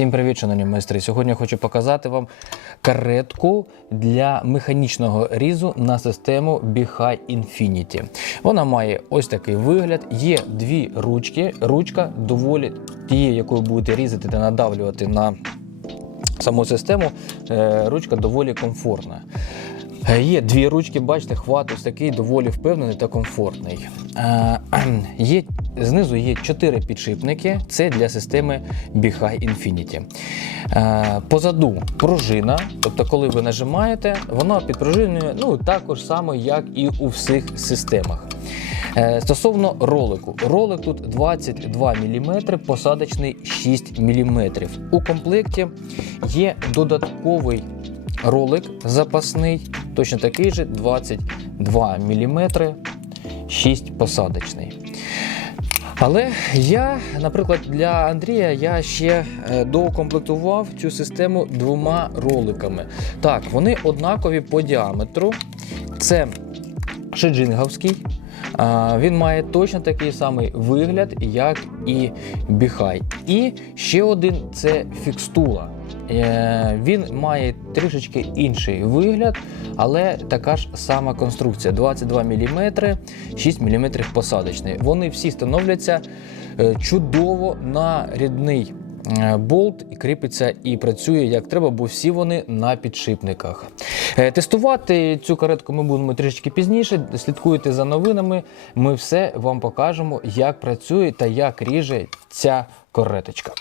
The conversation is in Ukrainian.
Всім привіт, шановні майстри. Сьогодні хочу показати вам каретку для механічного різу на систему Bihai Infinity. Вона має ось такий вигляд. Є дві ручки. Ручка доволі тією, якою будете різати та надавлювати на саму систему. е, Ручка доволі комфортна. Е, Є дві ручки, бачите, хват ось такий доволі впевнений та комфортний. Е, Є, знизу є чотири підшипники, це для системи Bihai Infinity. Е, Позаду пружина, тобто, коли ви нажимаєте, вона підпружинює ну, також само, як і у всіх системах. Стосовно ролику, ролик тут 22 мм, посадочний 6 мм. У комплекті є додатковий ролик запасний, точно такий же 22 мм, 6 посадочний. Але я, наприклад, для Андрія я ще е, доукомплектував цю систему двома роликами. Так, вони однакові по діаметру. Це шиджинговський. Він має точно такий самий вигляд, як і Біхай. І ще один це фікстула. Е, Він має трішечки інший вигляд, але така ж сама конструкція: 22 мм, 6 мм посадочний. Вони всі становляться е, чудово на рідний болт і кріпиться і працює як треба, бо всі вони на підшипниках. Е, Тестувати цю каретку ми будемо трішечки пізніше. Слідкуйте за новинами. Ми все вам покажемо, як працює та як ріже ця кареточка.